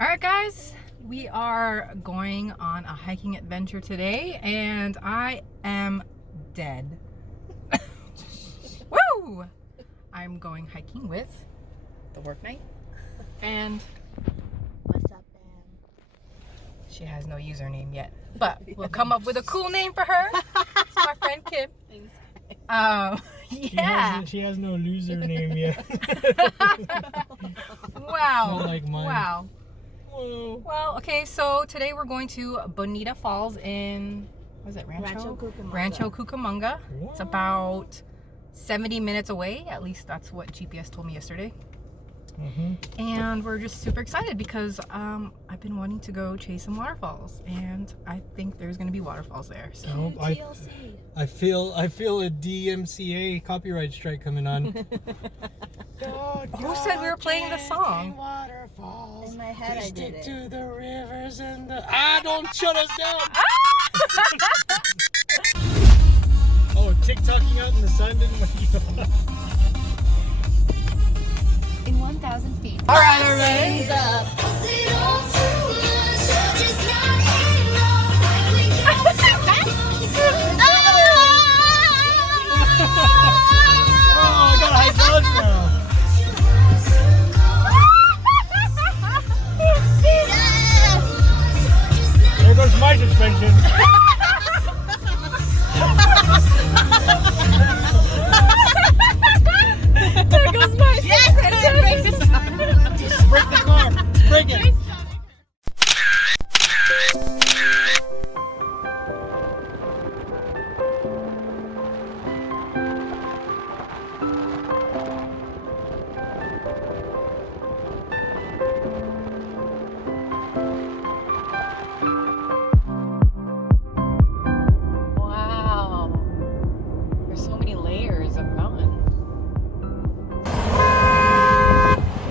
Alright guys, we are going on a hiking adventure today and I am dead. Woo! I'm going hiking with the work night and What's up, man? she has no username yet, but we'll come up with a cool name for her. It's my friend Kim. Thanks. Yeah. She has no loser name yet. Wow. Not like mine. Wow. Whoa. Well, okay, so today we're going to Bonita Falls in, what is it, Rancho Cucamonga. Rancho Cucamonga. It's about 70 minutes away, at least that's what GPS told me yesterday. And we're just super excited because I've been wanting to go chase some waterfalls, and I think there's gonna be waterfalls there. So Nope, I feel a DMCA copyright strike coming on. who said we were playing the song? Waterfalls. In my head, I did it. To the rivers and the don't shut us down. Oh, TikToking out in the sun didn't wake you up. In 1,000 feet. All right. Oh, I got high blood now. There goes my suspension. There goes my Break the car. Break it. Wow. There's so many layers of mountain.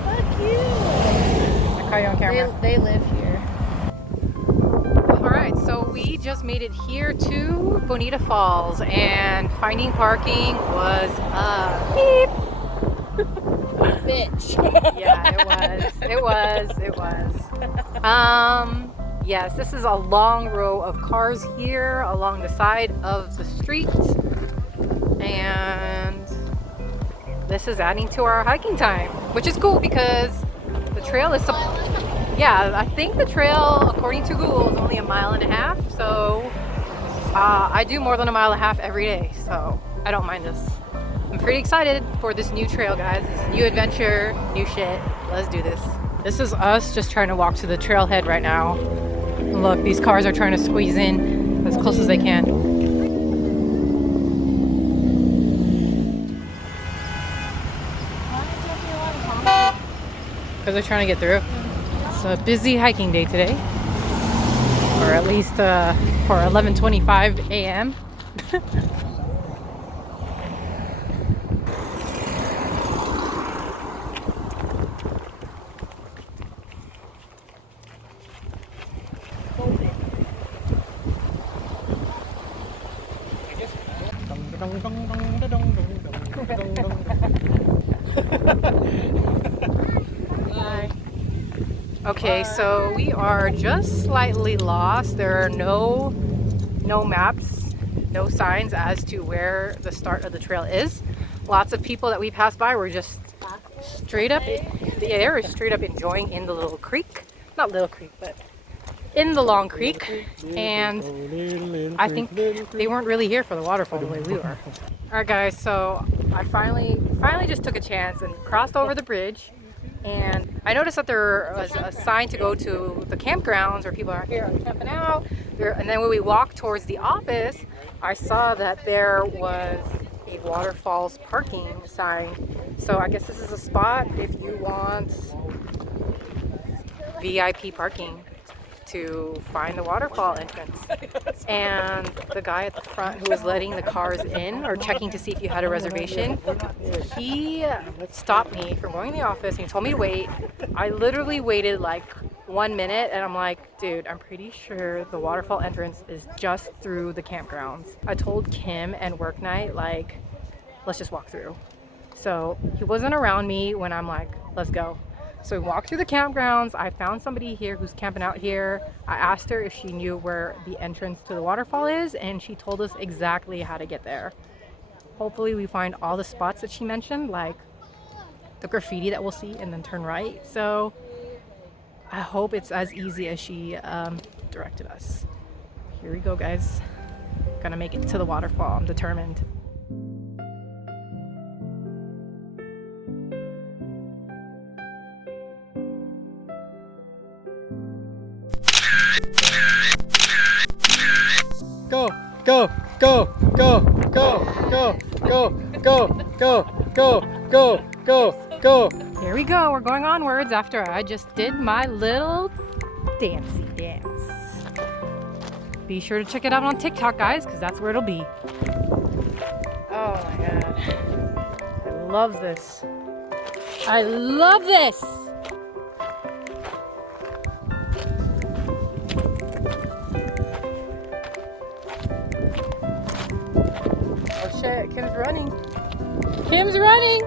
Fuck you. I caught you on camera. They live here. Alright, so we just made it here to Bonita Falls, and finding parking was a beep. Bitch. Yeah, it was. Yes, this is a long row of cars here along the side of the street, and this is adding to our hiking time, which is cool because the trail is yeah, I think the trail, according to Google, is only 1.5 miles. So I do more than 1.5 miles every day, so I don't mind this. I'm pretty excited for this new trail, guys. This new adventure, new shit. Let's do this. This is us just trying to walk to the trailhead right now. Look, these cars are trying to squeeze in as close as they can. Because they're trying to get through. It's a busy hiking day today, or at least for 11:25 a.m. Okay, so we are just slightly lost. There are no maps, no signs as to where the start of the trail is. Lots of people that we passed by were just straight up, they were straight up enjoying in the little creek. Not little creek, but in the long creek. And I think they weren't really here for the waterfall the way we were. Alright guys, so I finally just took a chance and crossed over the bridge. And I noticed that there was a sign to go to the campgrounds where people are here camping out. And then when we walked towards the office, I saw that there was a Waterfalls parking sign. So I guess this is a spot if you want VIP parking to find the waterfall entrance. And the guy at the front who was letting the cars in or checking to see if you had a reservation, he stopped me from going to the office and he told me to wait. I literally waited like 1 minute and I'm like, dude, I'm pretty sure the waterfall entrance is just through the campgrounds. I told Kim and work night, like, let's just walk through. So he wasn't around me when I'm like, let's go. So we walked through the campgrounds. I found somebody here who's camping out here. I asked her if she knew where the entrance to the waterfall is, and she told us exactly how to get there. Hopefully we find all the spots that she mentioned, like the graffiti that we'll see, and then turn right. So I hope it's as easy as she directed us. Here we go, guys. Gonna make it to the waterfall. I'm determined. Go, go, go, go, go, go, go, go, go, go, go, go, go. Here we go. We're going onwards after I just did my little dancey dance. Be sure to check it out on TikTok, guys, because that's where it'll be. Oh my god. I love this. I love this! Oh shit, Kim's running. Kim's running!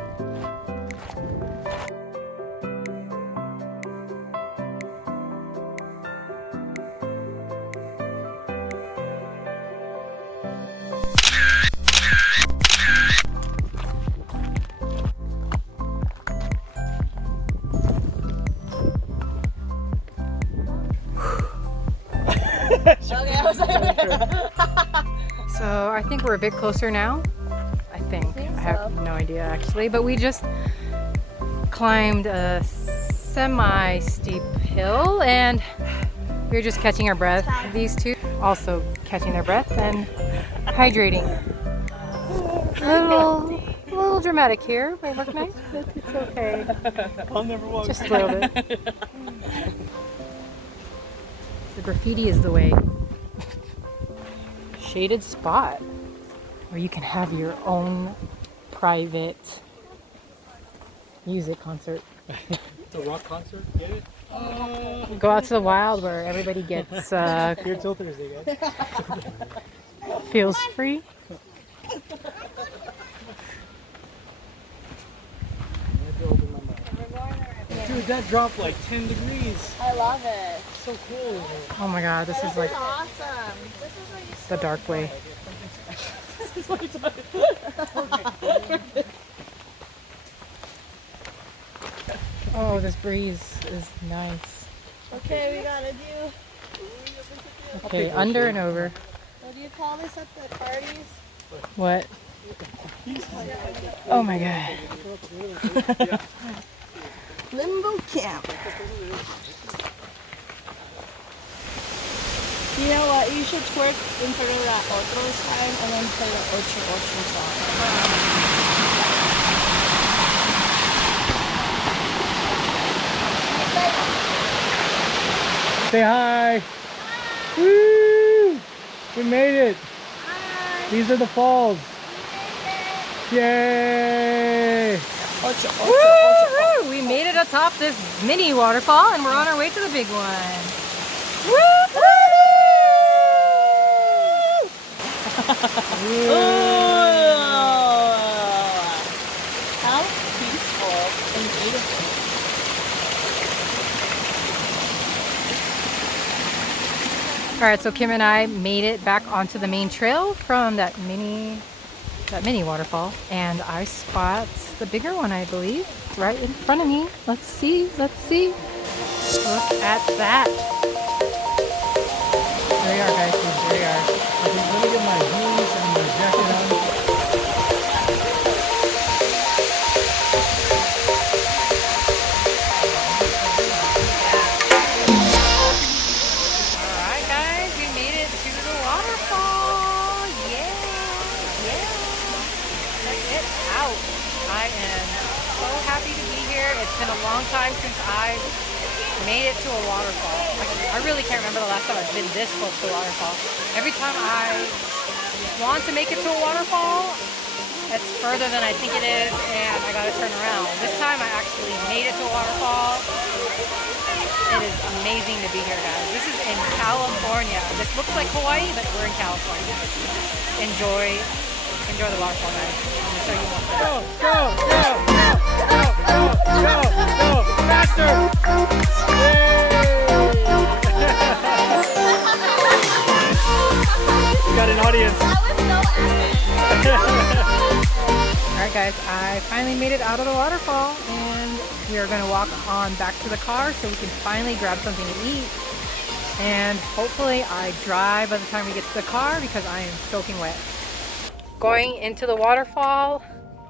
Okay, I was like, So I think we're a bit closer now. I think. think I have so. no idea actually, but we just climbed a semi-steep hill and we were just catching our breath. These two also catching their breath and hydrating. A little dramatic here. Might look nice, but it's okay. I'll never walk. Just a little bit. The graffiti is the way. Shaded spot where you can have your own private music concert. It's a rock concert, get it? Go out to the wild where everybody gets Here till Thursday, guys. feels free. Dude, that dropped like 10 degrees. I love it. So cool. Oh my god, this is like Awesome. This is what you the dark way. This is what it's Oh, this breeze is nice. Okay, we gotta do. Okay, under and over. What do you call this at the parties? What? Oh my god. Limbo camp. You know what? You should twerk in front of that otro sign and then play the Ocho Ocho song. Say hi. Woo! We made it. These are the falls. Yay! Ocho Ocho Ocho. Woo-hoo! We made it atop this mini waterfall and we're on our way to the big one. Woo-hoo! How peaceful and beautiful. All right, so Kim and I made it back onto the main trail from that mini waterfall, and I spot the bigger one, I believe, right in front of me. Let's see. Look at that. There we are, guys. There we are. Okay, let me get my boots and my jacket on. All right, guys, we made it to the waterfall. Yeah. Check it out. I am so happy to be here. It's been a long time since I made it to a waterfall. I really can't remember the last time I've been this close to a waterfall. Every time I want to make it to a waterfall, it's further than I think it is, and I gotta turn around. This time I actually made it to a waterfall. It is amazing to be here, guys. This is in California. This looks like Hawaii, but we're in California. Enjoy enjoy the waterfall, guys. I'm gonna show you more. Go, go, go, go, go, go, go, faster! Yay! You got an audience. Alright guys, I finally made it out of the waterfall and we are going to walk on back to the car so we can finally grab something to eat. And hopefully I dry by the time we get to the car because I am soaking wet. Going into the waterfall,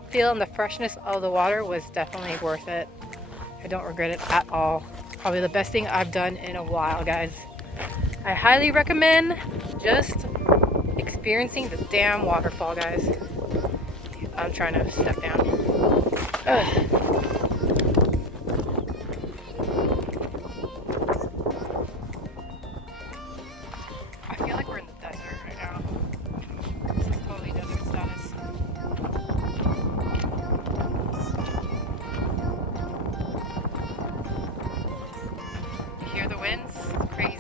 feeling the freshness of the water was definitely worth it. I don't regret it at all. Probably the best thing I've done in a while, guys. I highly recommend just experiencing the damn waterfall, guys. I'm trying to step down. Ugh. I feel like we're in the desert right now. This is totally desert status. You hear the winds? It's crazy.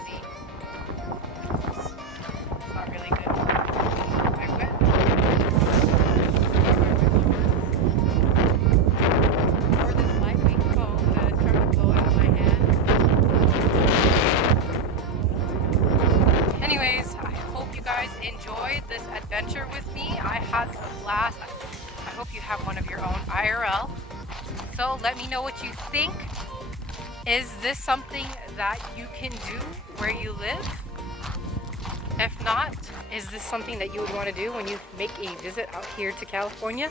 It's not really good. I went. Or this lightweight foam that is trying to blow out of my hand. Anyways, I hope you guys enjoyed this adventure with me. I had a blast. I hope you have one of your own IRL. So let me know what you think. Is this something that you can do where you live? If not, is this something that you would want to do when you make a visit out here to California?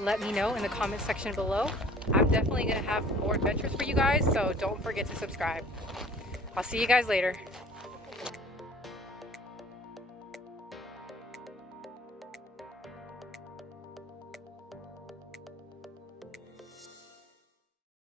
Let me know in the comment section below. I'm definitely going to have more adventures for you guys, so don't forget to subscribe. I'll see you guys later.